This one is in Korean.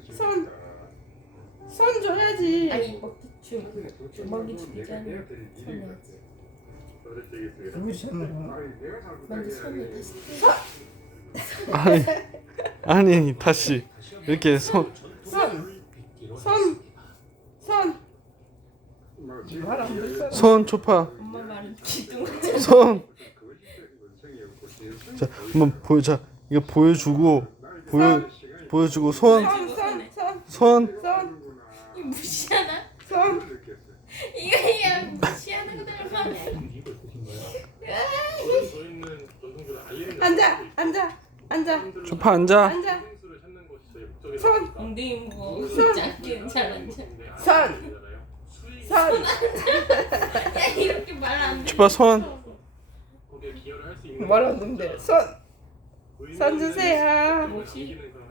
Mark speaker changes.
Speaker 1: 손 줘야지.
Speaker 2: 아니 주먹이 주기지 않으면 손 해야지. 먼저 손을 다시
Speaker 3: 아니 다시 이렇게
Speaker 1: 손
Speaker 3: 손 초파
Speaker 2: 엄마 말은 기둥.
Speaker 3: 손. 자 한번 보여자 이거 보여주고 손.
Speaker 2: 이거 무시하나?
Speaker 1: 손
Speaker 2: 이거 그냥 무시하는 거 닮았네.
Speaker 1: 앉아
Speaker 3: 초파 앉아.
Speaker 1: 손
Speaker 2: 엉덩이 무거워. 작기는 잘 앉아.
Speaker 1: 손
Speaker 2: 야 이렇게 말 안 돼.
Speaker 3: 초파 손.
Speaker 1: 말았는데 손 주세요.
Speaker 2: 뭐지?